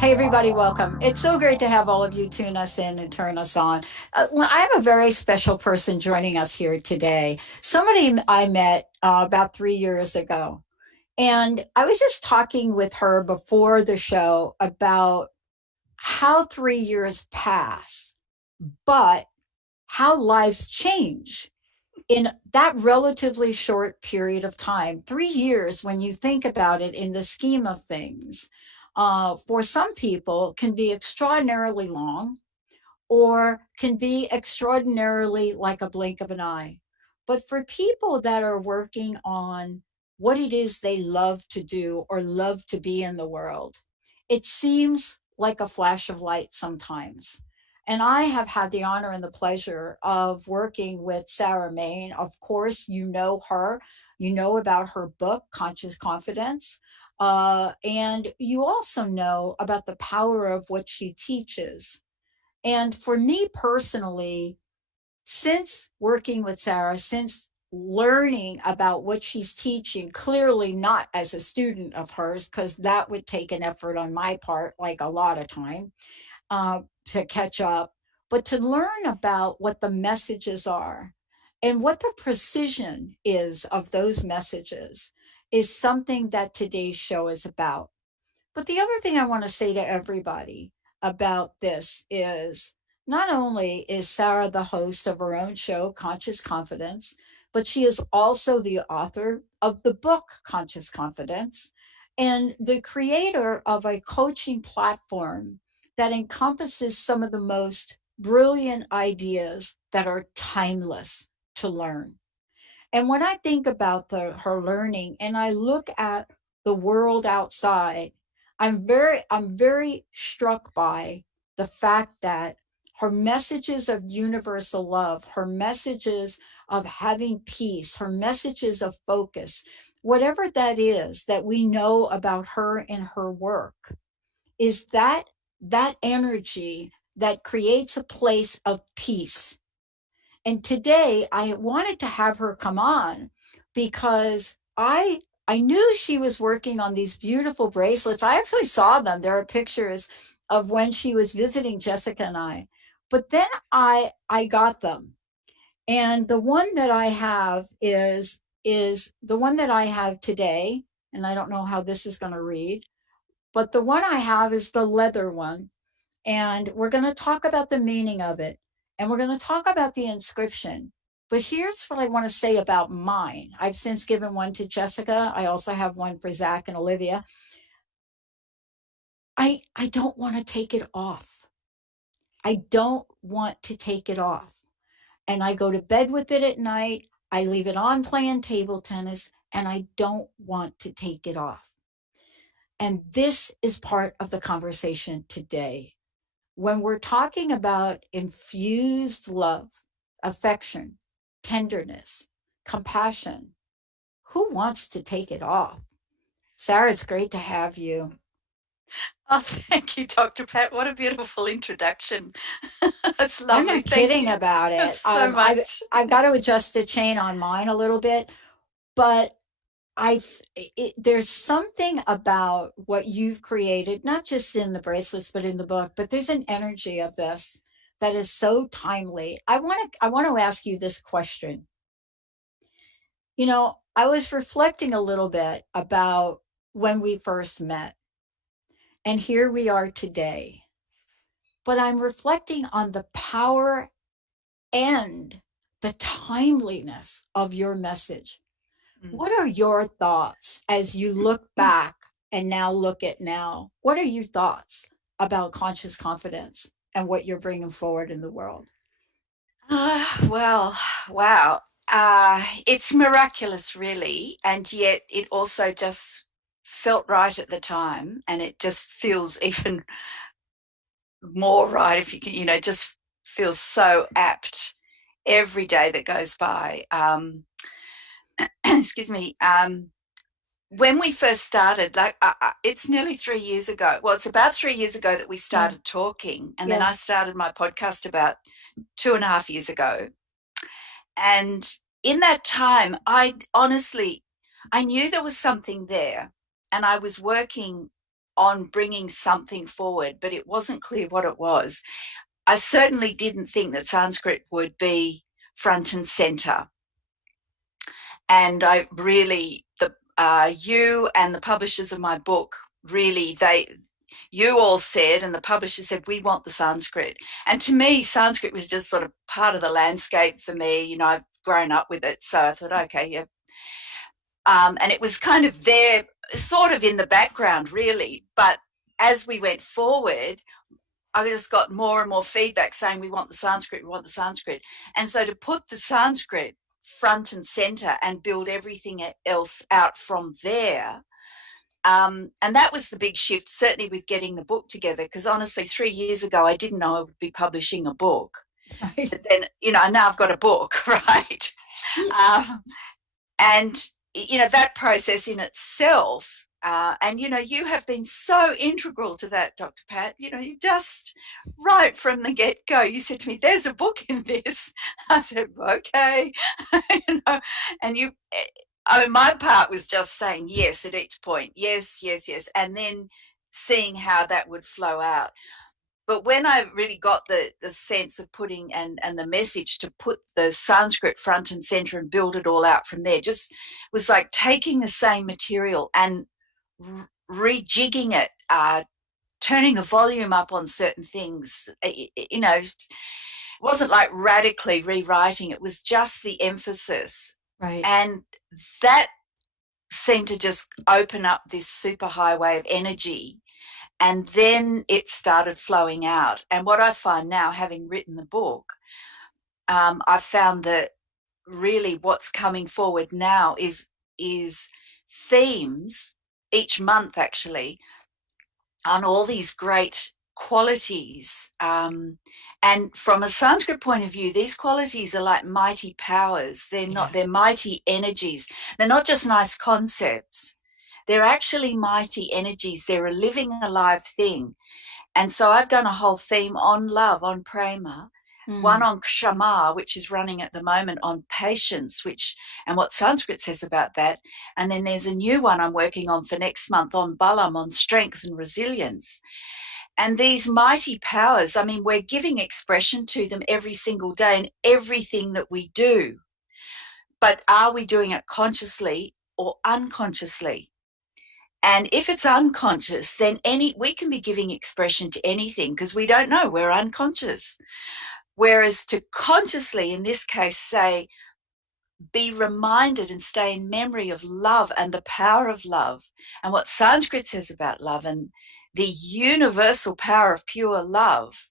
Hey, everybody, welcome. It's so great to have all of you tune us in and turn us on. I have a very special person joining us here today. Somebody I met about 3 years ago. And I was just talking with her before the show about how 3 years pass, but how lives change in that relatively short period of time. 3 years, when you think about it in the scheme of things, for some people can be extraordinarily long or can be extraordinarily like a blink of an eye. But for people that are working on what it is they love to do or love to be in the world, it seems like a flash of light sometimes. And I have had the honor and the pleasure of working with Sarah Main. Of course, you know her, you know about her book, Conscious Confidence. And you also know about the power of what she teaches. And for me personally, since working with Sarah, since learning about what she's teaching, clearly not as a student of hers, because that would take an effort on my part, like a lot of time, to catch up, but to learn about what the messages are and what the precision is of those messages is something that today's show is about. But the other thing I want to say to everybody about this is not only is Sarah the host of her own show, Conscious Confidence, but she is also the author of the book, Conscious Confidence, and the creator of a coaching platform that encompasses some of the most brilliant ideas that are timeless to learn. And when I think about her learning and I look at the world outside, I'm very struck by the fact that her messages of universal love, her messages of having peace, her messages of focus, whatever that is that we know about her and her work, is that energy that creates a place of peace. And today I wanted to have her come on because I knew she was working on these beautiful bracelets. I actually saw them. There are pictures of when she was visiting Jessica and I. But then I got them. And the one that I have is the one that I have today, and I don't know how this is going to read, but the one I have is the leather one, and we're going to talk about the meaning of it, and we're going to talk about the inscription. But here's what I want to say about mine. I've since given one to Jessica. I also have one for Zach and Olivia. I don't want to take it off. I don't want to take it off. And I go to bed with it at night. I leave it on playing table tennis, and I don't want to take it off. And this is part of the conversation today. When we're talking about infused love, affection, tenderness, compassion, who wants to take it off? Sarah, it's great to have you. Oh, thank you, Dr. Pat. What a beautiful introduction. It's I'm lovely. not Thank kidding you about it. so much. I've got to adjust the chain on mine a little bit, but there's something about what you've created, not just in the bracelets, but in the book. But there's an energy of this that is so timely. I want to ask you this question. I was reflecting a little bit about when we first met, and here we are today. But I'm reflecting on the power and the timeliness of your message. Mm. What are your thoughts as you look back and now look at now? What are your thoughts about conscious confidence and what you're bringing forward in the world? Well, wow. It's miraculous, really. And yet it also just felt right at the time. And it just feels even more right if you can, just feels so apt every day that goes by. Excuse me. When we first started, like it's nearly 3 years ago. Well, it's about 3 years ago that we Yeah, started talking. And then yeah. I started my podcast about 2.5 years ago. And in that time, I honestly, I knew there was something there, and I was working on bringing something forward, but it wasn't clear what it was. I certainly didn't think that Sanskrit would be front and center. And I really, you and the publishers of my book, really, you all said, and the publisher said, we want the Sanskrit. And to me, Sanskrit was just sort of part of the landscape for me. You know, I've grown up with it. So I thought, okay, yeah. And it was kind of there, sort of in the background, really. But as we went forward, I just got more and more feedback saying, we want the Sanskrit, we want the Sanskrit. And so to put the Sanskrit front and center and build everything else out from there. And that was the big shift, certainly with getting the book together, because honestly, 3 years ago, I didn't know I would be publishing a book. Right. But then, now I've got a book, right? Yeah. Um, and that process in itself, and you have been so integral to that, Dr. Pat. You just right from the get-go, you said to me, there's a book in this. I said, okay. you know and I mean, my part was just saying yes at each point, yes, yes, yes, and then seeing how that would flow out. But when I really got the sense of putting and the message to put the Sanskrit front and center and build it all out from there, just was like taking the same material and rejigging it, turning the volume up on certain things. It wasn't like radically rewriting, it was just the emphasis. Right. And that seemed to just open up this superhighway of energy, and then it started flowing out. And what I find now, having written the book, I've found that really what's coming forward now is themes each month, actually, on all these great qualities. And from a Sanskrit point of view, these qualities are like mighty powers. Yeah. They're mighty energies. They're not just nice concepts. They're actually mighty energies. They're a living, alive thing. And so I've done a whole theme on love, on Prema, one Mm. on Kshama, which is running at the moment, on patience, and what Sanskrit says about that. And then there's a new one I'm working on for next month on Balam, on strength and resilience. And these mighty powers, I mean, we're giving expression to them every single day in everything that we do. But are we doing it consciously or unconsciously? And if it's unconscious, then we can be giving expression to anything because we don't know, we're unconscious. Whereas to consciously, in this case, say, be reminded and stay in memory of love and the power of love and what Sanskrit says about love and the universal power of pure love,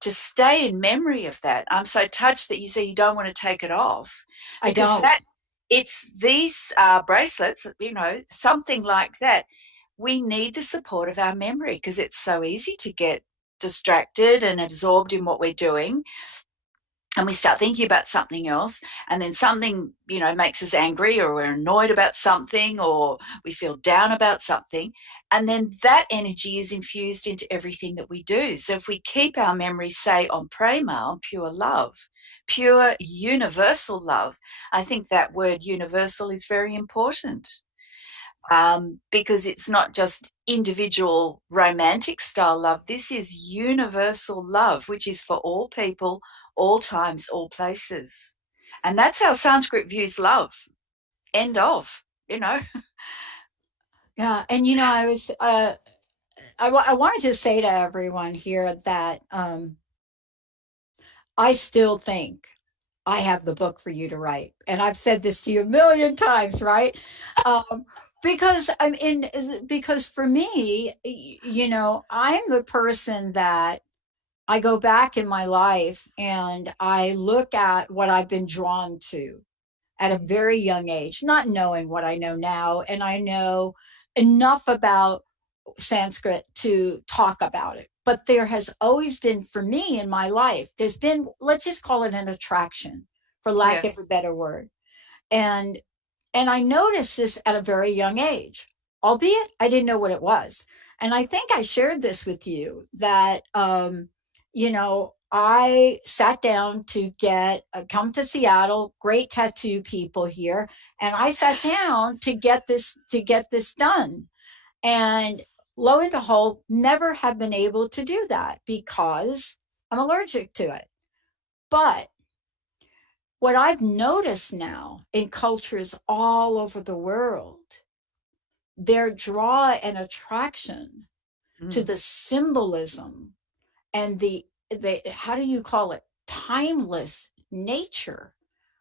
to stay in memory of that. I'm so touched that you say you don't want to take it off, I because don't. that it's these bracelets, something like that. We need the support of our memory because it's so easy to get distracted and absorbed in what we're doing, and we start thinking about something else, and then something makes us angry, or we're annoyed about something, or we feel down about something, and then that energy is infused into everything that we do. So if we keep our memory, say, on Prema, on pure love, pure universal love, I think that word universal is very important, because it's not just individual romantic style love. This is universal love, which is for all people, all times, all places. And that's how Sanskrit views love. End of. Yeah. And I was I wanted to say to everyone here that I still think I have the book for you to write. And I've said this to you a million times, right? Um, because because for me, I'm the person that I go back in my life and I look at what I've been drawn to at a very young age, not knowing what I know now. And I know enough about Sanskrit to talk about it. But there has always been, for me in my life, there's been, let's just call it an attraction, for lack Yeah. of a better word. And I noticed this at a very young age, albeit I didn't know what it was. And I think I shared this with you that I sat down to get come to Seattle, great tattoo people here, and I sat down to get this done. And lo and behold, never have been able to do that because I'm allergic to it. But what I've noticed now in cultures all over the world, their draw and attraction to Mm. the symbolism and the how do you call it, timeless nature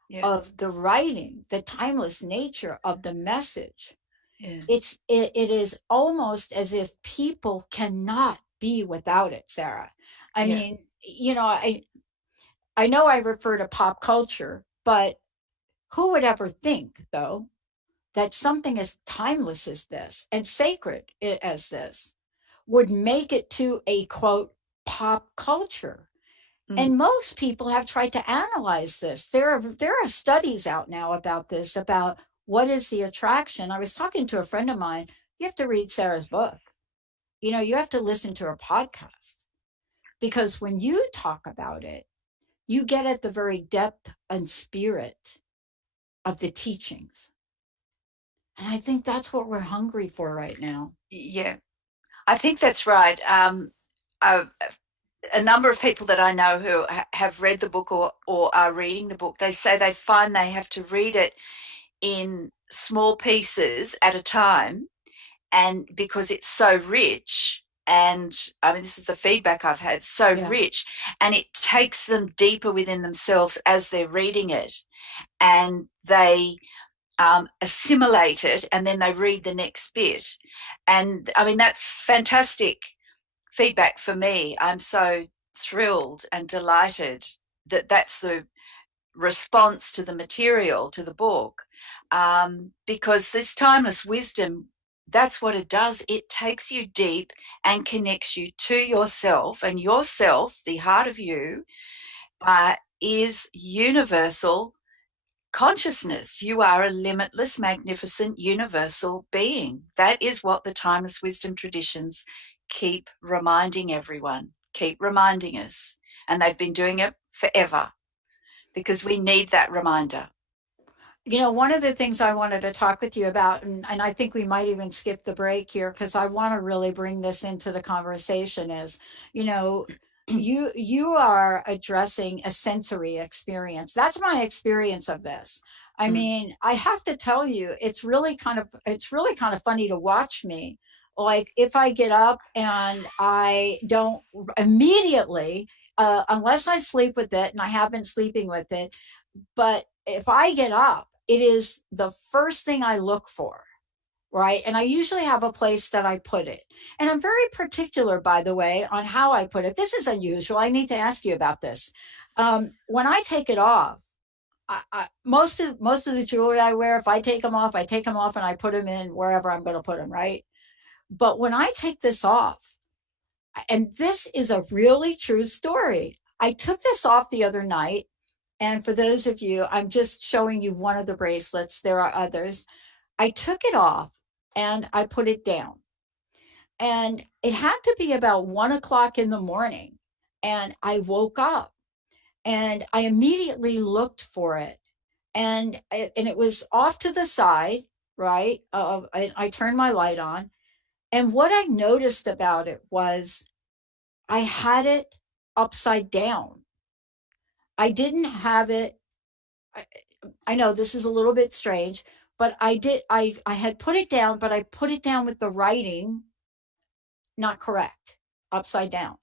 Yeah. of the writing, the timeless nature of the message. Yeah. It is almost as if people cannot be without it, Sarah. I Yeah. mean, I know I refer to pop culture, but who would ever think, though, that something as timeless as this and sacred as this would make it to a quote pop culture? Mm. And most people have tried to analyze this. There are studies out now about this, about what is the attraction. I was talking to a friend of mine. You have to read Sarah's book. You have to listen to her podcast, because when you talk about it, you get at the very depth and spirit of the teachings. And I think that's what we're hungry for right now. Yeah. I think that's right. A, a number of people that I know who have read the book or are reading the book, they say they find they have to read it in small pieces at a time, and because it's so rich. And I mean, this is the feedback I've had, so Yeah. rich, and it takes them deeper within themselves as they're reading it, and they assimilate it, and then they read the next bit. And I mean, that's fantastic feedback for me. I'm so thrilled and delighted that that's the response to the material, to the book, because this timeless wisdom, that's what it does. It takes you deep and connects you to yourself, and yourself, the heart of you, is universal consciousness. You are a limitless, magnificent, universal being. That is what the timeless wisdom traditions keep reminding everyone, keep reminding us. And they've been doing it forever because we need that reminder. One of the things I wanted to talk with you about, and I think we might even skip the break here because I want to really bring this into the conversation, is, you know, you are addressing a sensory experience. That's my experience of this. I Mm, mean, I have to tell you, it's really kind of funny to watch me. Like if I get up and I don't immediately, unless I sleep with it, and I have been sleeping with it, but if I get up, it is the first thing I look for, right? And I usually have a place that I put it. And I'm very particular, by the way, on how I put it. This is unusual. I need to ask you about this. When I take it off, most of the jewelry I wear, if I take them off, I take them off and I put them in wherever I'm going to put them, right? But when I take this off, and this is a really true story. I took this off the other night. And for those of you, I'm just showing you one of the bracelets. There are others. I took it off and I put it down. And it had to be about 1 o'clock in the morning. And I woke up and I immediately looked for it. And it was off to the side, right? I turned my light on. And what I noticed about it was I had it upside down. I didn't have it. I, I know this is a little bit strange, but I had put it down, but I put it down with the writing not correct, upside down.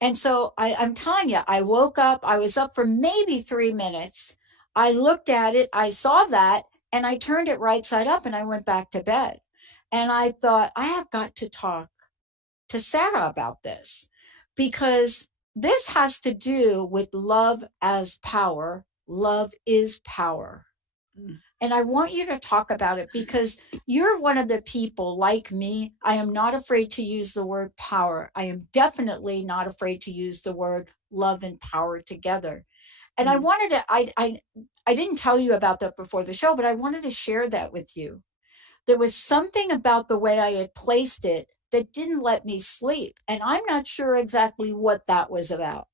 And so I'm telling you, I woke up, I was up for maybe 3 minutes. I looked at it, I saw that, and I turned it right side up and I went back to bed. And I thought, I have got to talk to Sarah about this, because this has to do with love as power. Love is power. mm, And I want you to talk about it because you're one of the people like me. I am not afraid to use the word power. I am definitely not afraid to use the word love and power together. And I mm. wanted to, I didn't tell you about that before the show, but I wanted to share that with you. There was something about the way I had placed it that didn't let me sleep. And I'm not sure exactly what that was about.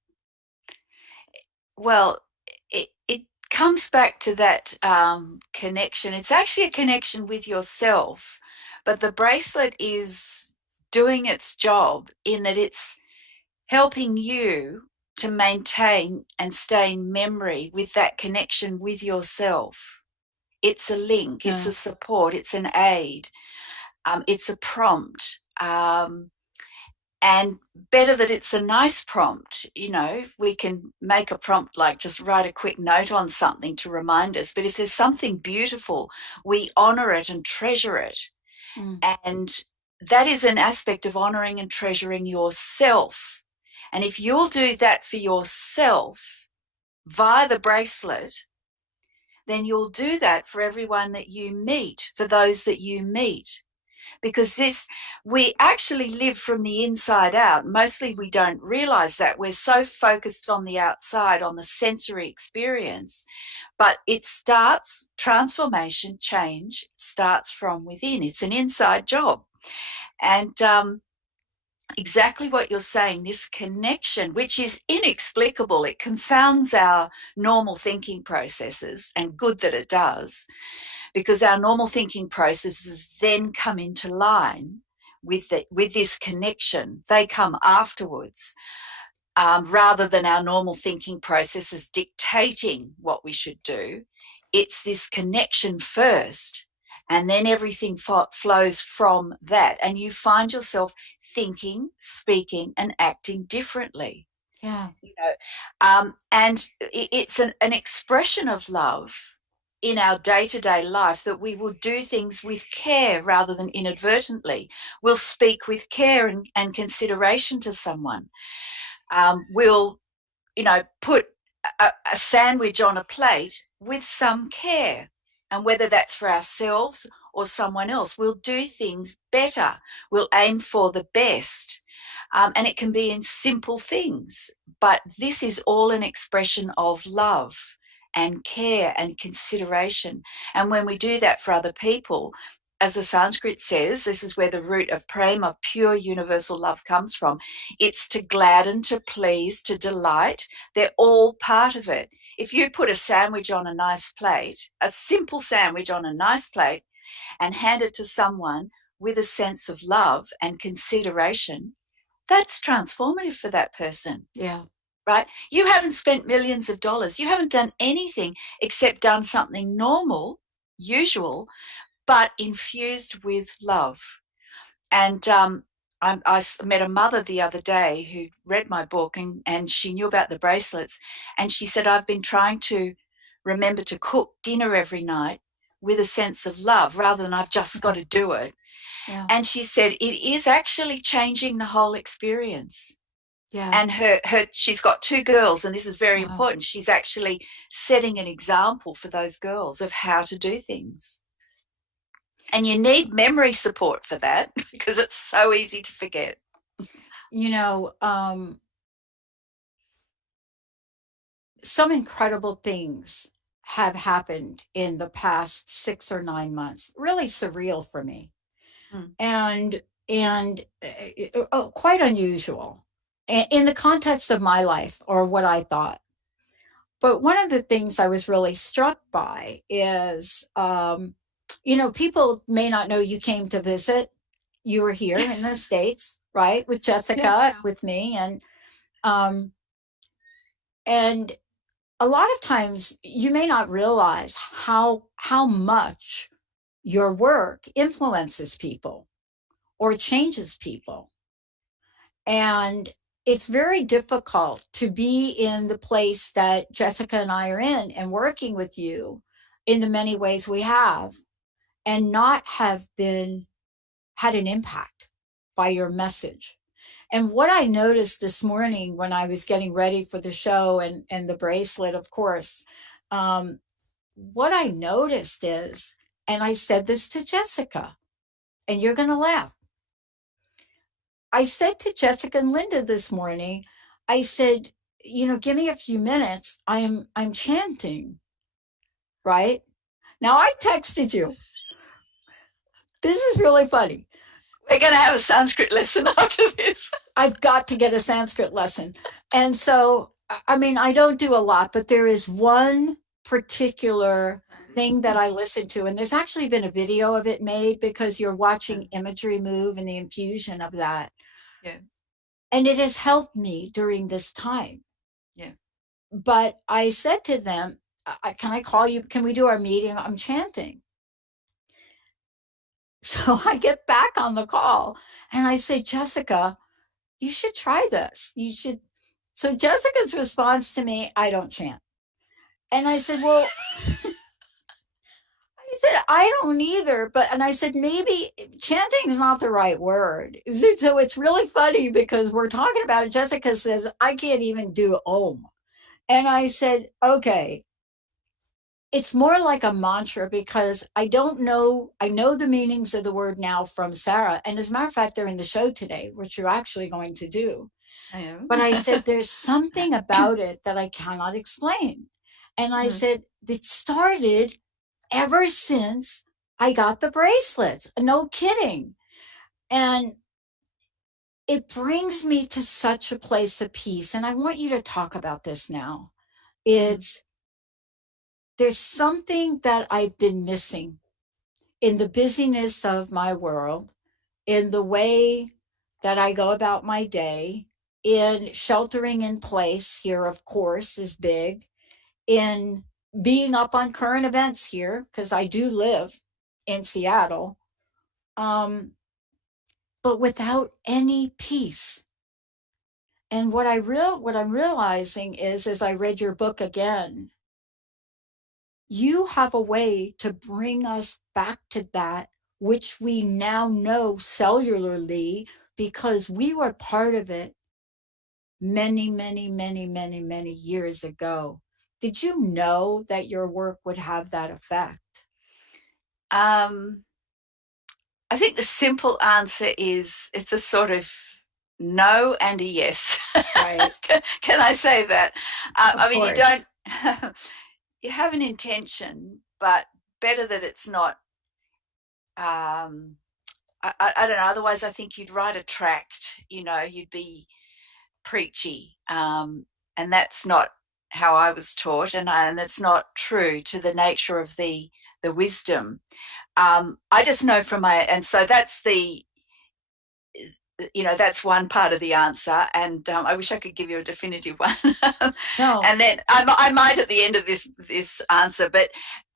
Well, it comes back to that connection. It's actually a connection with yourself, but the bracelet is doing its job in that it's helping you to maintain and stay in memory with that connection with yourself. It's a link, it's Yeah. a support, it's an aid, it's a prompt. And better that it's a nice prompt. We can make a prompt like just write a quick note on something to remind us. But if there's something beautiful, we honor it and treasure it. Mm. And that is an aspect of honoring and treasuring yourself. And if you'll do that for yourself via the bracelet, then you'll do that for everyone that you meet, for those that you meet. Because we actually live from the inside out. Mostly we don't realize that. We're so focused on the outside, on the sensory experience. But transformation, change starts from within. It's an inside job. And exactly what you're saying, this connection, which is inexplicable, it confounds our normal thinking processes, and good that it does, because our normal thinking processes then come into line with this connection. They come afterwards, rather than our normal thinking processes dictating what we should do. It's this connection first, and then everything flows from that. And you find yourself thinking, speaking, and acting differently. Yeah. And it's an expression of love in our day-to-day life, that we will do things with care rather than inadvertently. We'll speak with care and consideration to someone. We'll put a sandwich on a plate with some care. And whether that's for ourselves or someone else, we'll do things better. We'll aim for the best. And it can be in simple things. But this is all an expression of love and care and consideration. And when we do that for other people, as the Sanskrit says, this is where the root of prema, pure universal love, comes from. It's to gladden, to please, to delight. They're all part of it. If you put a sandwich on a nice plate, a simple sandwich on a nice plate, and hand it to someone with a sense of love and consideration, that's transformative for that person, Yeah. right? You haven't spent millions of dollars. You haven't done anything except done something normal, usual, but infused with love. And I met a mother the other day who read my book, and she knew about the bracelets. And she said, I've been trying to remember to cook dinner every night with a sense of love rather than I've just got Yeah. to do it. Yeah. And she said, it is actually changing the whole experience. Yeah. And she's got two girls, and this is very Wow. important. She's actually setting an example for those girls of how to do things. And you need memory support for that because it's so easy to forget. You know, some incredible things have happened in the past 6 or 9 months. Really surreal for me, Mm. and quite unusual in the context of my life or what I thought. But one of the things I was really struck by is, people may not know you came to visit. You were here in the States, right, with Yeah. Jessica, with me, um, and a lot of times you may not realize how much your work influences people or changes people. And it's very difficult to be in the place that Jessica and I are in and working with you in the many ways we have and not have been had an impact by your message. And what I noticed this morning when I was getting ready for the show and the bracelet, of course, um, what I noticed is, and I said this to Jessica, and you're going to laugh. I said to Jessica and Linda this morning, I said, give me a few minutes. I'm chanting, right? Now I texted you. This is really funny. We're going to have a Sanskrit lesson after this. I've got to get a Sanskrit lesson. And so I mean, I don't do a lot, but there is one particular thing that I listen to, and there's actually been a video of it made because you're Yeah, watching imagery move and the infusion of that. yeah, And it has helped me during this time. yeah. But I said to them, can I call you? Can we do our meeting? I'm chanting. So I get back on the call and I say, Jessica, you should try this. You should. So Jessica's response to me, I don't chant. And I said, well, I said, I don't either. But, and I said, maybe chanting is not the right word. So it's really funny because we're talking about it. Jessica says, I can't even do Om. And I said, okay, it's more like a mantra because I don't know. I know the meanings of the word now from Sarah. And as a matter of fact, they're in the show today, which you're actually going to do. I am. But I said, there's something about it that I cannot explain. And I Mm, said, it started ever since I got the bracelets. No kidding. And it brings me to such a place of peace. And I want you to talk about this now. mm, It's there's something that I've been missing in the busyness of my world, in the way that I go about my day, in sheltering in place here, of course, is big, in being up on current events here, because I do live in Seattle, um, but without any peace. And what I'm realizing is, as I read your book again, you have a way to bring us back to that which we now know cellularly because we were part of it many, many, many, many, many years ago. Did you know that your work would have that effect? Um, I think the simple answer is it's a sort of no and a yes. Right. Can I say that? Of I mean, you don't, course. you have an intention, but better that it's not. I don't know. Otherwise, I think you'd write a tract. You'd be preachy, and that's not how I was taught, and it's not true to the nature of the wisdom. I just know from my, and so that's that's one part of the answer, and I wish I could give you a definitive one. No. And then I might at the end of this answer,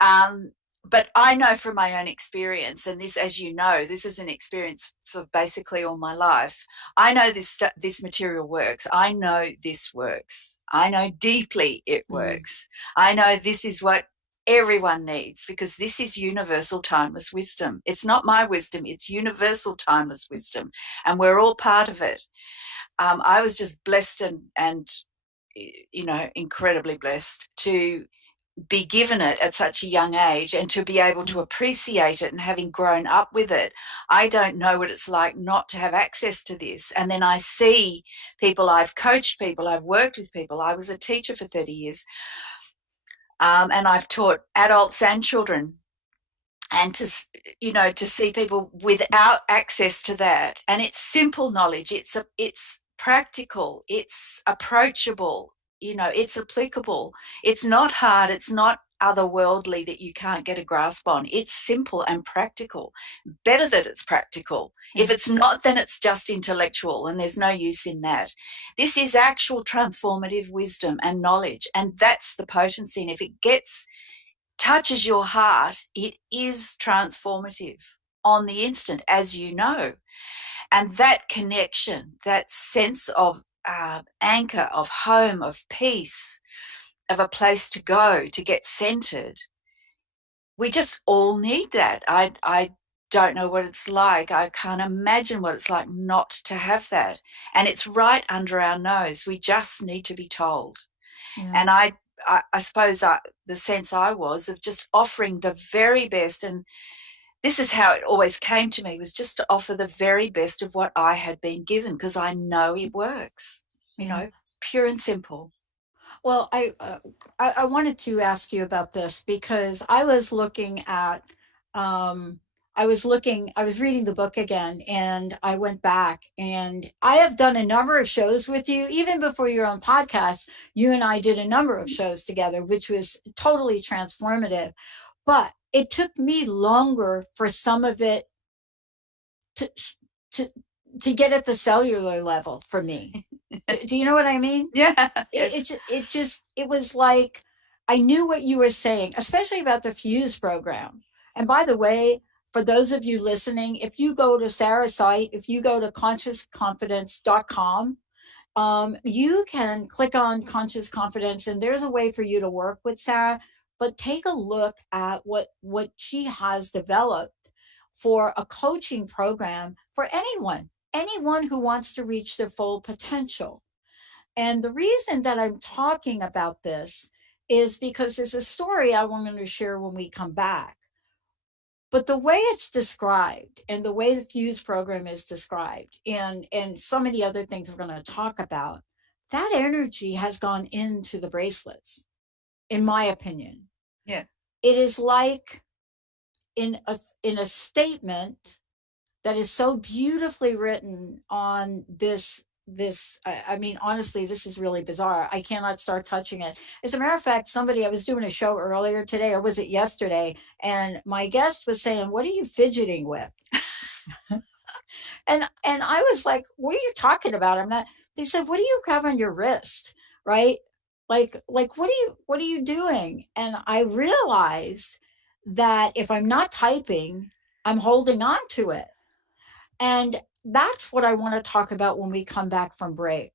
um, but I know from my own experience, and this, as you know, this is an experience for basically all my life. I know this material works. I know this works. I know deeply it Mm, works. I know this is what everyone needs because this is universal timeless wisdom. It's not my wisdom, it's universal timeless wisdom, and we're all part of it. I was just blessed and incredibly blessed to be given it at such a young age and to be able to mm, appreciate it. And having grown up with it, I don't know what it's like not to have access to this. And then I see people, I've coached people, I've worked with people. I was a teacher for 30 years, and I've taught adults and children, and to see people without access to that. And it's simple knowledge, it's practical, it's approachable, it's applicable, it's not hard, it's not otherworldly that you can't get a grasp on. It's simple and practical. Better that it's practical. If yeah. it's not, then it's just intellectual, and there's no use in that. This is actual transformative wisdom and knowledge, and that's the potency. And if it touches your heart, it is transformative on the instant, as you know. And that connection, that sense of anchor, of home, of peace, of a place to go to get centered, we just all need that. I don't know what it's like. I can't imagine what it's like not to have that. And it's right under our nose. We just need to be told. Yeah. And I suppose the sense I was of just offering the very best, and this is how it always came to me, was just to offer the very best of what I had been given because I know it works, Yeah. pure and simple. Well, I wanted to ask you about this because I was looking at I was reading the book again and I went back and I have done a number of shows with you. Even before your own podcast, you and I did a number of shows together, which was totally transformative. But it took me longer for some of it to, to, to get at the cellular level for me. Do you know what I mean? Yeah, It, yes. it was like I knew what you were saying, especially about the Fuse program. And by the way, for those of you listening, if you go to Sarah's site, if you go to consciousconfidence.com, you can click on Conscious Confidence, and there's a way for you to work with Sarah. But take a look at what she has developed for a coaching program for anyone who wants to reach their full potential. And the reason that I'm talking about this is because there's a story I wanted to share when we come back. But the way it's described and the way the Fuse program is described and so many other things we're going to talk about, that energy has gone into the bracelets, in my opinion. Yeah. It is like in a statement that is so beautifully written on I mean, honestly, this is really bizarre. I cannot start touching it. As a matter of fact, I was doing a show earlier today, or was it yesterday, and my guest was saying, what are you fidgeting with? And I was like, what are you talking about? I'm not. They said, what do you have on your wrist? Right? Like what are you doing? And I realized that if I'm not typing, I'm holding on to it. And that's what I want to talk about when we come back from break.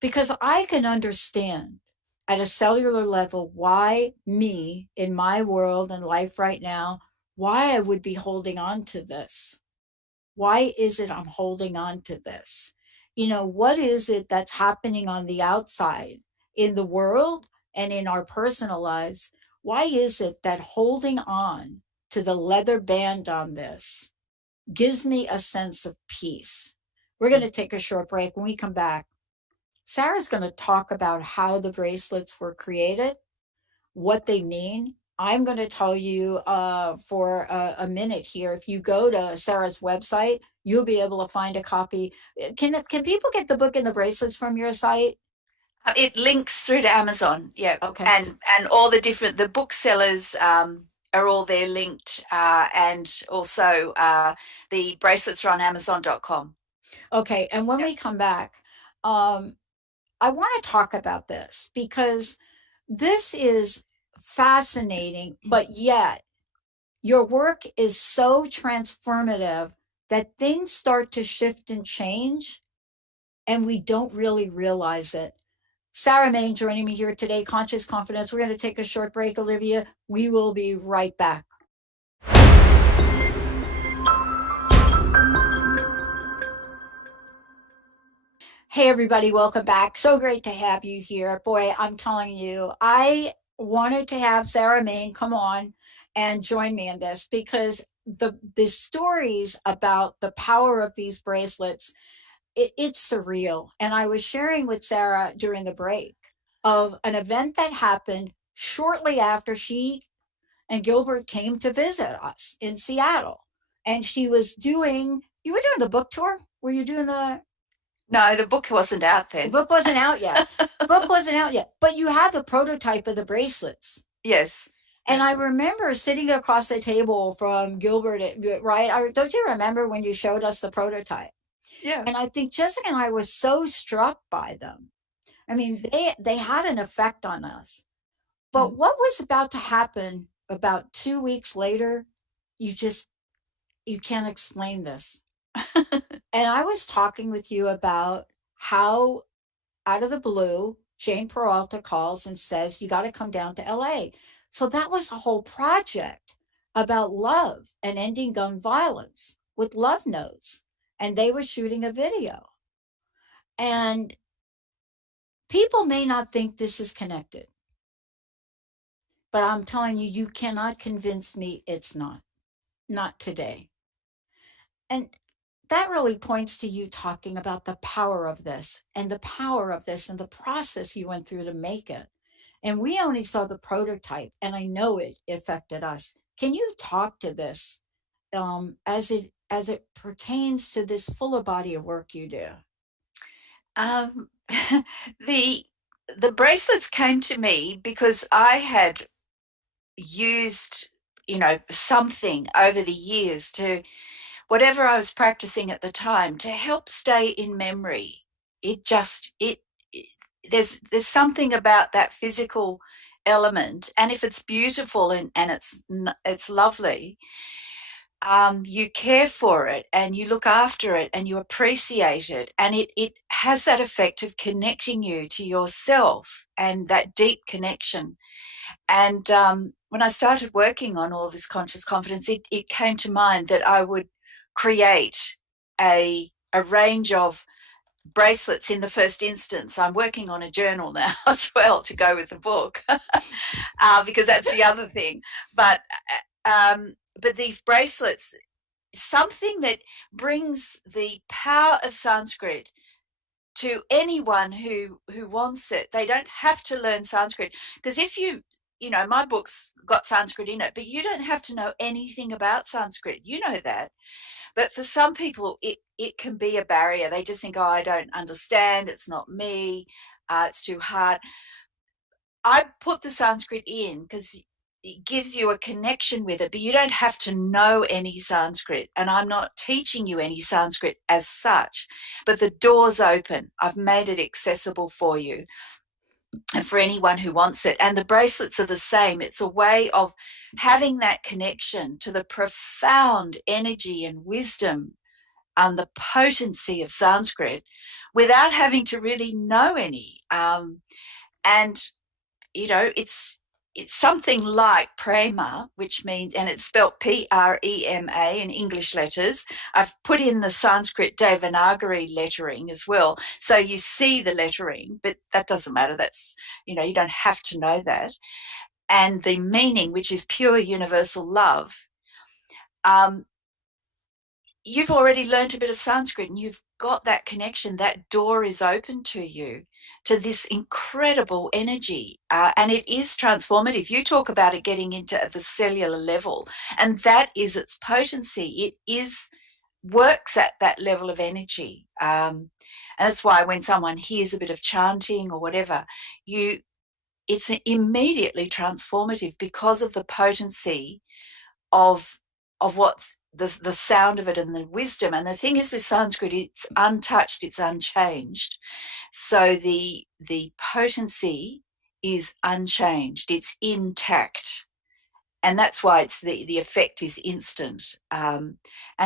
Because I can understand at a cellular level why me in my world and life right now, why I would be holding on to this. Why is it I'm holding on to this? You know, what is it that's happening on the outside in the world and in our personal lives? Why is it that holding on to the leather band on this gives me a sense of peace? We're going to take a short break. When we come back, Sarah's going to talk about how the bracelets were created, what they mean. I'm going to tell you for a minute here. If you go to Sarah's website, you'll be able to find a copy. Can people get the book and the bracelets from your site? It links through to Amazon, yeah, Okay. and all the booksellers are all there linked, and also the bracelets are on Amazon.com. Okay. And when Yeah. we come back, um, I want to talk about this because this is fascinating, but yet your work is so transformative that things start to shift and change, and we don't really realize it. Sarah Main joining me here today, Conscious Confidence. We're going to take a short break, Olivia. We will be right back. Hey, everybody, welcome back. So great to have you here. Boy, I'm telling you, I wanted to have Sarah Main come on and join me in this because the stories about the power of these bracelets, it's surreal. And I was sharing with Sarah during the break of an event that happened shortly after she and Gilbert came to visit us in Seattle. And she was doing, you were doing the book tour? Were you doing No, the book wasn't out the then. book wasn't out yet. The book wasn't out yet, but you had the prototype of the bracelets. Yes. And Yeah. I remember sitting across the table from Gilbert, right? Don't you remember when you showed us the prototype? Yeah. And I think Jessica and I was so struck by them. I mean, they had an effect on us. But Mm. what was about to happen about 2 weeks later, you just you can't explain this. And I was talking with you about how out of the blue, Jane Peralta calls and says, you got to come down to LA. So that was a whole project about love and ending gun violence with love notes. And they were shooting a video. And people may not think this is connected, but I'm telling you, you cannot convince me it's not. Not today. And that really points to you talking about the power of this and the power of this and the process you went through to make it. And we only saw the prototype, and I know it affected us. Can you talk to this as it pertains to this fuller body of work you do? Um, the the bracelets came to me because I had used, something over the years to whatever I was practicing at the time to help stay in memory. It just it there's something about that physical element, and if it's beautiful and it's lovely, you care for it and you look after it and you appreciate it, and it has that effect of connecting you to yourself and that deep connection. And when I started working on all this conscious confidence, it came to mind that I would create a range of bracelets in the first instance. I'm working on a journal now as well to go with the book, because that's the other thing. But but these bracelets, something that brings the power of Sanskrit to anyone who wants it. They don't have to learn Sanskrit, because if my book's got Sanskrit in it, but you don't have to know anything about Sanskrit. You know that. But for some people, it can be a barrier. They just think, oh, I don't understand. It's not me. It's too hard. I put the Sanskrit in because it gives you a connection with it, but you don't have to know any Sanskrit. And I'm not teaching you any Sanskrit as such, but the door's open. I've made it accessible for you and for anyone who wants it. And the bracelets are the same. It's a way of having that connection to the profound energy and wisdom and the potency of Sanskrit without having to really know any. And it's something like Prema, which means, and it's spelled Prema in English letters. I've put in the Sanskrit Devanagari lettering as well, so you see the lettering, but that doesn't matter. That's, you don't have to know that. And the meaning, which is pure universal love. Um, you've already learnt a bit of Sanskrit and you've got that connection. That door is open to you, to this incredible energy. And it is transformative. You talk about it getting into the cellular level, and that is its potency. Works at that level of energy. And that's why when someone hears a bit of chanting or whatever, it's immediately transformative because of the potency of what's the sound of it and the wisdom. And the thing is with Sanskrit, it's untouched, it's unchanged. So the potency is unchanged, it's intact. And that's why the effect is instant. And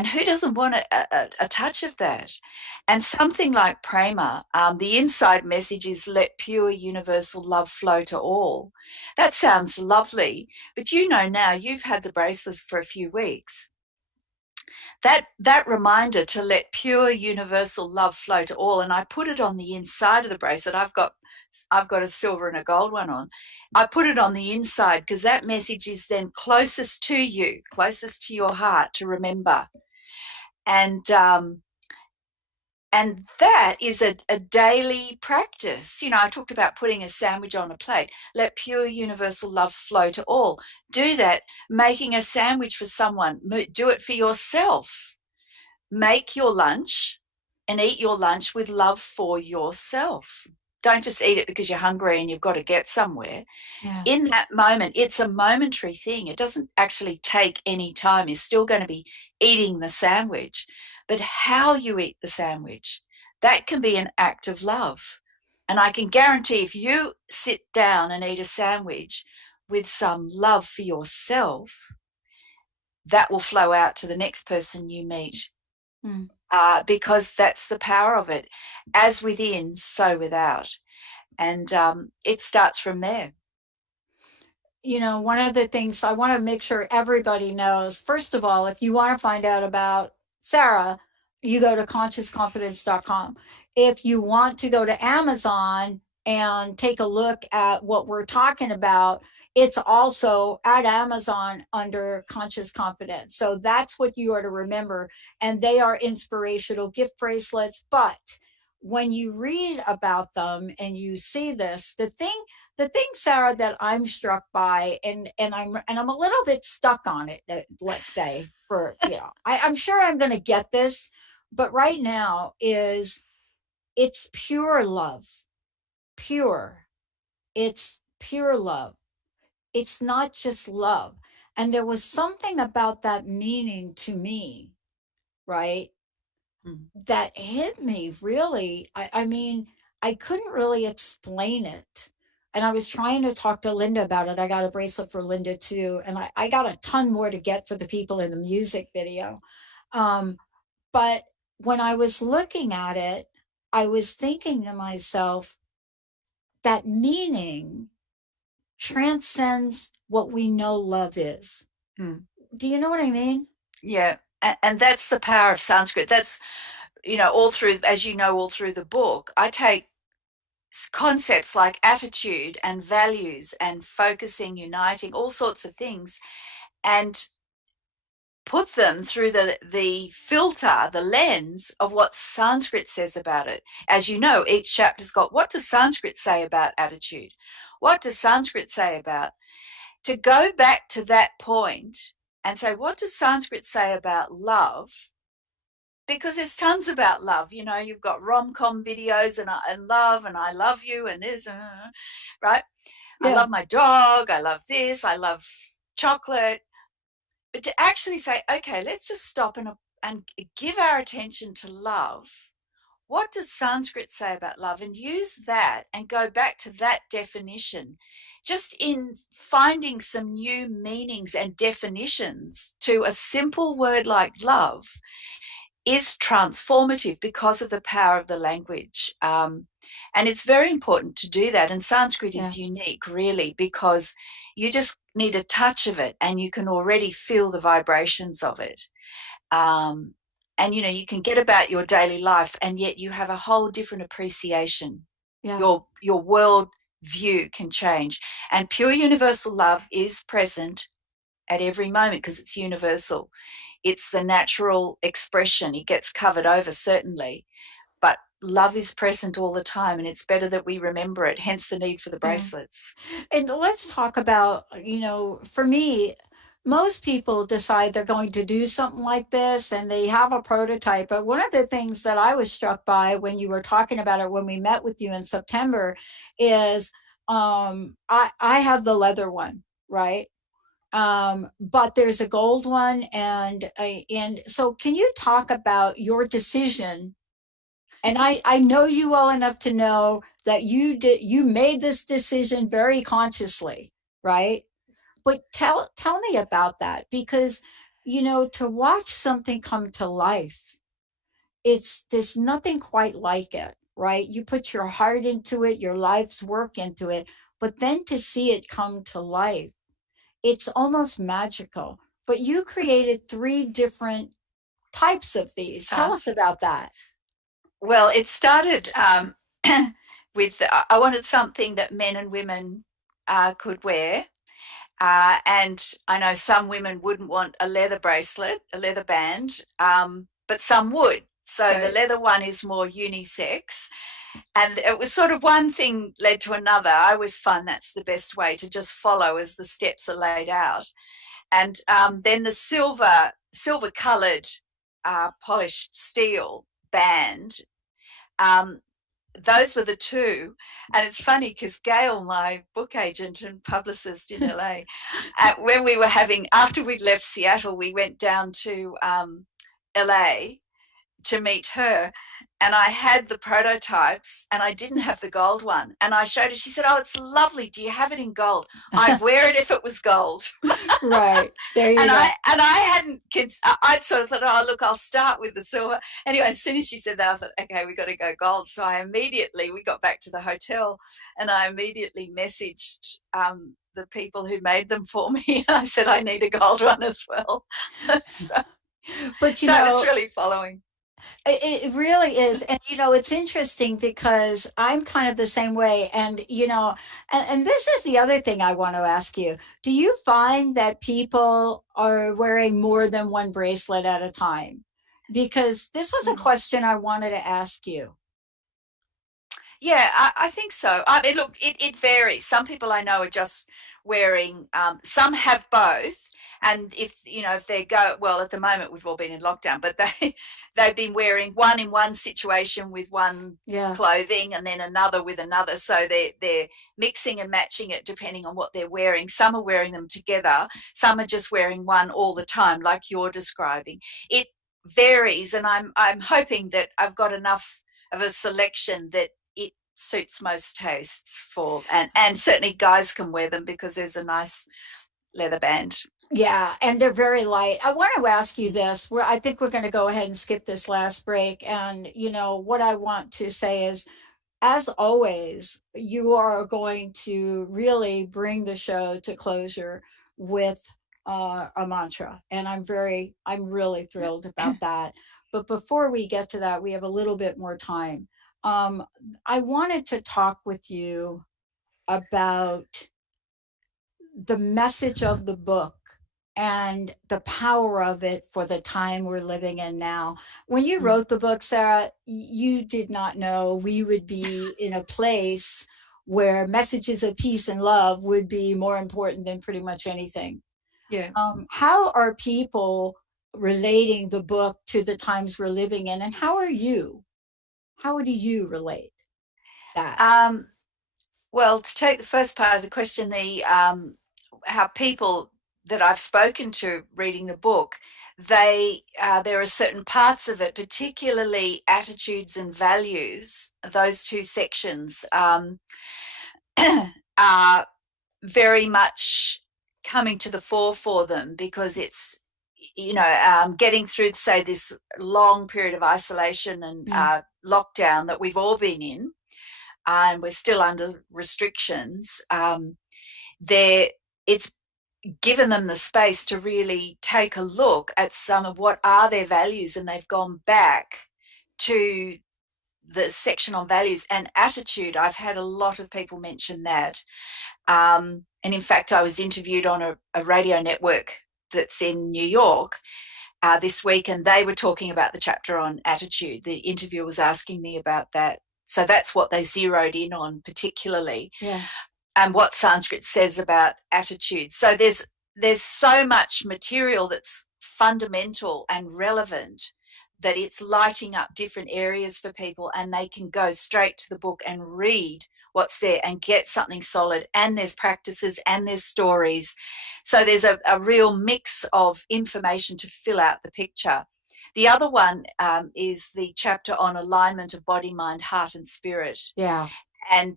who doesn't want a touch of that? And something like Prema, the inside message is let pure universal love flow to all. That sounds lovely, but now you've had the bracelets for a few weeks. That reminder to let pure universal love flow to all, and I put it on the inside of the bracelet. I've got a silver and a gold one on. I put it on the inside because that message is then closest to you, closest to your heart to remember. And that is a daily practice. I talked about putting a sandwich on a plate. Let pure universal love flow to all. Do that. Making a sandwich for someone. Do it for yourself. Make your lunch and eat your lunch with love for yourself. Don't just eat it because you're hungry and you've got to get somewhere. Yeah. In that moment, it's a momentary thing. It doesn't actually take any time. You're still going to be eating the sandwich. But how you eat the sandwich, that can be an act of love. And I can guarantee if you sit down and eat a sandwich with some love for yourself, that will flow out to the next person you meet. Mm. Because that's the power of it. As within, so without. And it starts from there. One of the things I want to make sure everybody knows, first of all, if you want to find out about Sarah, you go to consciousconfidence.com. If you want to go to Amazon and take a look at what we're talking about, it's also at Amazon under Conscious Confidence. So that's what you are to remember. And they are inspirational gift bracelets. But when you read about them and you see this, the thing the thing, Sarah, that I'm struck by, and I'm a little bit stuck on it, let's say, for I'm sure I'm going to get this, but right now is it's pure love, pure. It's pure love. It's not just love. And there was something about that meaning to me, right? Mm. That hit me really. I mean, I couldn't really explain it. And I was trying to talk to Linda about it. I got a bracelet for Linda too. And I got a ton more to get for the people in the music video. Um, but when I was looking at it, I was thinking to myself, that meaning transcends what we know love is. Mm. Do you know what I mean? Yeah. And that's the power of Sanskrit. That's, all through, as you know, all through the book, I take concepts like attitude and values and focusing, uniting, all sorts of things, and put them through the filter, the lens of what Sanskrit says about it. As you know, each chapter's got, what does Sanskrit say about attitude? What does Sanskrit say about, to go back to that point and say, what does Sanskrit say about love? Because there's tons about love. You've got rom-com videos and love and I love you and this, right? I Yeah, love my dog. I love this. I love chocolate. But to actually say, okay, let's just stop and give our attention to love. What does Sanskrit say about love? And use that and go back to that definition. Just in finding some new meanings and definitions to a simple word like love is transformative because of the power of the language. And it's very important to do that. And Sanskrit yeah, is unique, really, because you just need a touch of it and you can already feel the vibrations of it. Um, and you can get about your daily life, and yet you have a whole different appreciation. yeah, Your world view can change, and pure universal love is present at every moment because it's universal. It's the natural expression. It gets covered over, certainly, but love is present all the time, and it's better that we remember it, hence the need for the yeah. bracelets. And let's talk about, for me, most people decide they're going to do something like this and they have a prototype. But one of the things that I was struck by when you were talking about it when we met with you in September is I have the leather one, right? But there's a gold one, and so can you talk about your decision? And I know you well enough to know that you made this decision very consciously, right? But tell me about that, because to watch something come to life, there's nothing quite like it, right? You put your heart into it, your life's work into it, but then to see it come to life, it's almost magical. But you created three different types of these. Tell us about that. Well, it started with I wanted something that men and women could wear. And I know some women wouldn't want a leather bracelet, a leather band, but some would. So the Okay. leather one is more unisex. And it was sort of one thing led to another. I always find that's the best way to just follow as the steps are laid out. And then the silver colored polished steel band, um, those were the two. And it's funny because Gail, my book agent and publicist in LA, when we were after we'd left Seattle, we went down to LA to meet her. And I had the prototypes and I didn't have the gold one. And I showed her, she said, "Oh, it's lovely. Do you have it in gold? I'd wear it if it was gold." Right. There you and go. I hadn't kids. I'd sort of thought, oh look, I'll start with the silver. Anyway, as soon as she said that, I thought, okay, we got to go gold. So we got back to the hotel, and I immediately messaged the people who made them for me. And I said, I need a gold one as well. so, But so it's really following. it really is. And it's interesting because I'm kind of the same way. And and this is the other thing I want to ask you. Do you find that people are wearing more than one bracelet at a time? Because this was a Mm. question I wanted to ask you. Yeah, I think so. I mean, look, it varies. Some people I know are just wearing, some have both. And if, if they go, well, at the moment we've all been in lockdown, but they've been wearing one in one situation with one Yeah. clothing and then another with another. So they're mixing and matching it depending on what they're wearing. Some are wearing them together. Some are just wearing one all the time, like you're describing. It varies, and I'm hoping that I've got enough of a selection that it suits most tastes for, and certainly guys can wear them because there's a nice leather band. Yeah, and they're very light. I want to ask you this. I think we're going to go ahead and skip this last break. And, what I want to say is, as always, you are going to really bring the show to closure with a mantra. And I'm really thrilled about that. But before we get to that, we have a little bit more time. Um, I wanted to talk with you about the message of the book and the power of it for the time we're living in now. When you Mm. wrote the book, Sarah, you did not know we would be in a place where messages of peace and love would be more important than pretty much anything. Yeah. How are people relating the book to the times we're living in, and how are you? How do you relate that? Um, well, to take the first part of the question, the how people that I've spoken to reading the book, there are certain parts of it, particularly attitudes and values. Those two sections are very much coming to the fore for them because it's getting through, say, this long period of isolation and Mm, lockdown that we've all been in, and we're still under restrictions. There, it's given them the space to really take a look at some of what are their values, and they've gone back to the section on values and attitude. I've had a lot of people mention that. And in fact, I was interviewed on a radio network that's in New York this week, and they were talking about the chapter on attitude. The interviewer was asking me about that. So that's what they zeroed in on particularly, yeah, and what Sanskrit says about attitude. So there's so much material that's fundamental and relevant that it's lighting up different areas for people, and they can go straight to the book and read what's there and get something solid. And there's practices and there's stories. So there's a real mix of information to fill out the picture. The other one is the chapter on alignment of body, mind, heart, and spirit, yeah, and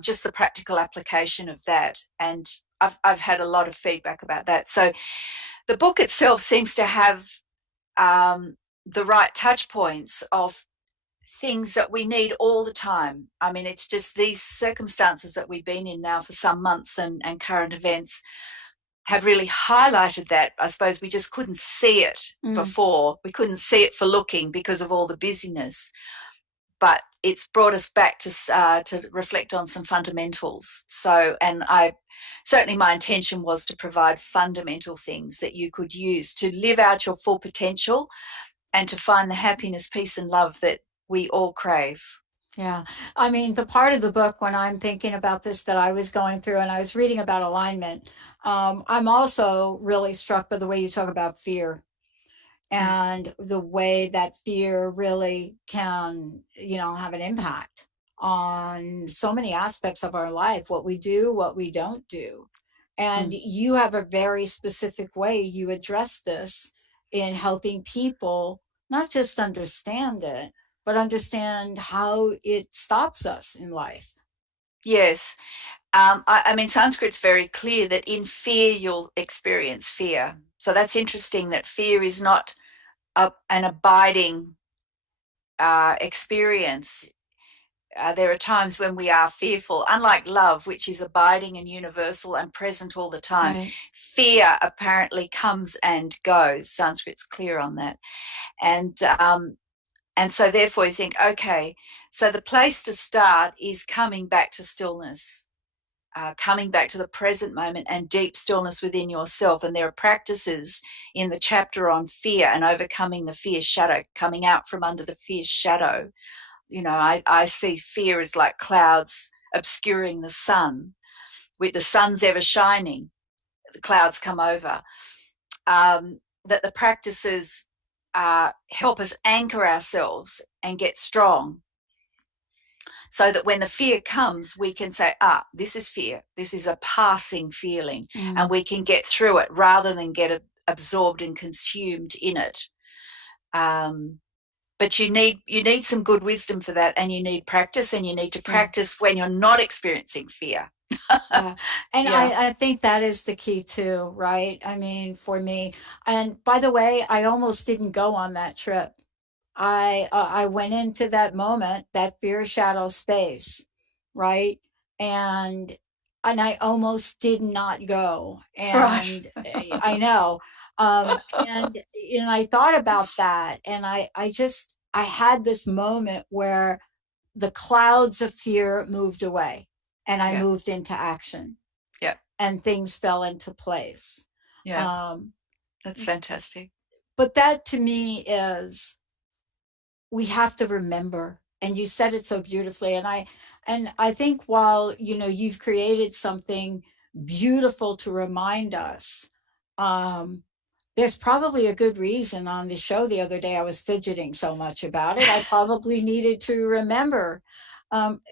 just the practical application of that. And I've had a lot of feedback about that. So the book itself seems to have the right touch points of things that we need all the time. I mean, it's just these circumstances that we've been in now for some months, and current events have really highlighted that. I suppose we just couldn't see it mm, before. We couldn't see it for looking because of all the busyness, but it's brought us back to reflect on some fundamentals. So, and I certainly, my intention was to provide fundamental things that you could use to live out your full potential and to find the happiness, peace, and love that we all crave. yeah. I mean, the part of the book when I'm thinking about this that I was going through and I was reading about alignment, I'm also really struck by the way you talk about fear Mm. and the way that fear really can, have an impact on so many aspects of our life, what we do, what we don't do. And Mm. you have a very specific way you address this in helping people not just understand it, but understand how it stops us in life. Yes. I mean, Sanskrit's very clear that in fear you'll experience fear. So that's interesting that fear is not an abiding experience. There are times when we are fearful, unlike love, which is abiding and universal and present all the time. Right. Fear apparently comes and goes. Sanskrit's clear on that. And so therefore you think, okay, so the place to start is coming back to stillness, coming back to the present moment and deep stillness within yourself. And there are practices in the chapter on fear and overcoming the fear shadow, coming out from under the fear shadow. I see fear as like clouds obscuring the sun. With the sun's ever shining, the clouds come over. That the practices help us anchor ourselves and get strong, so that when the fear comes, we can say, this is fear. This is a passing feeling. And Mm, we can get through it rather than get absorbed and consumed in it. Um, but you need some good wisdom for that, and you need practice, and you need to yeah. practice when you're not experiencing fear. Yeah. And Yeah. I think that is the key too, right? I mean, for me. And by the way, I almost didn't go on that trip. I went into that moment, that fear shadow space, right? And I almost did not go. Right. And I know. And I thought about that, and I had this moment where the clouds of fear moved away and I Yeah. moved into action Yeah. and things fell into place. Yeah. Um, That's fantastic. but that to me is, we have to remember, and you said it so beautifully, and I think while you've created something beautiful to remind us, um, there's probably a good reason. On the show the other day, I was fidgeting so much about it. I probably needed to remember.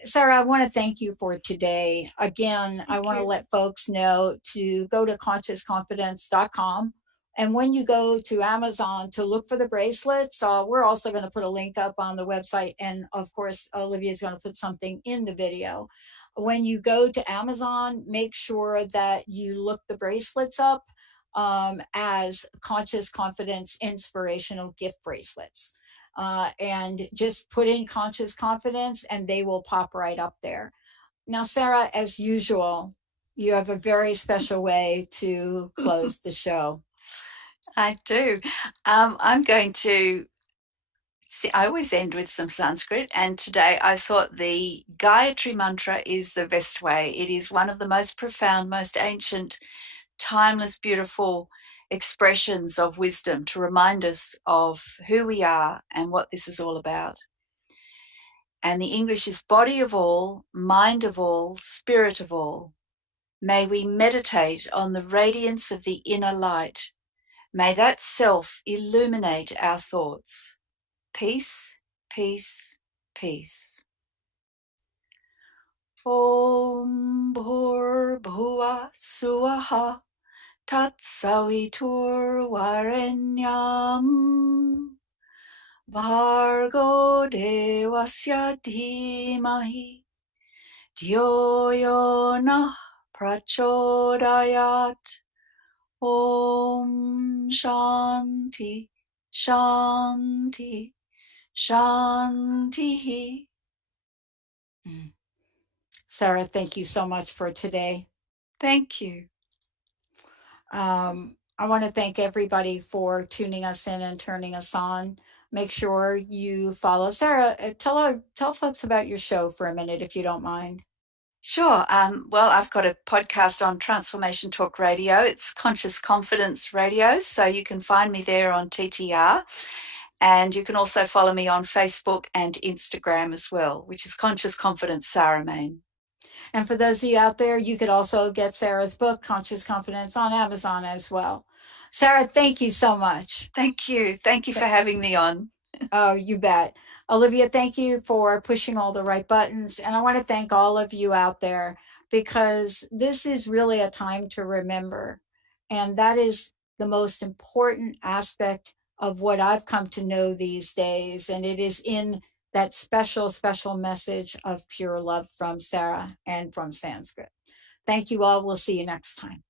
Sarah, I want to thank you for today. Again, I Thank want to you. let folks know to go to consciousconfidence.com. And when you go to Amazon to look for the bracelets, we're also going to put a link up on the website. And of course, Olivia is going to put something in the video. When you go to Amazon, make sure that you look the bracelets up as Conscious Confidence Inspirational Gift Bracelets. And just put in Conscious Confidence and they will pop right up there. Now, Sarah, as usual, you have a very special way to close the show. I do. I'm going to see, I always end with some Sanskrit, and today I thought the Gayatri mantra is the best way. It is one of the most profound, most ancient, timeless, beautiful expressions of wisdom to remind us of who we are and what this is all about. And the English is body of all, mind of all, spirit of all. May we meditate on the radiance of the inner light. May that self illuminate our thoughts. Peace, peace, peace. Om Bhur Bhuva Suaha Tatsavitur Varenyam Bhargo Devasya Dhimahi Dhyo Yona Prachodayat. Om Shanti, Shanti, Shanti. Mm. Sarah, thank you so much for today. Thank you. I want to thank everybody for tuning us in and turning us on. Make sure you follow Sarah. Tell folks about your show for a minute, if you don't mind. Sure. Well, I've got a podcast on Transformation Talk Radio. It's Conscious Confidence Radio. So you can find me there on TTR. And you can also follow me on Facebook and Instagram as well, which is Conscious Confidence Sarah Main. And for those of you out there, you could also get Sarah's book, Conscious Confidence, on Amazon as well. Sarah, thank you so much. Thank you. Thank you for having me on. Oh, you bet. Olivia, thank you for pushing all the right buttons. And I want to thank all of you out there, because this is really a time to remember. And that is the most important aspect of what I've come to know these days. And it is in that special, special message of pure love from Sarah and from Sanskrit. Thank you all. We'll see you next time.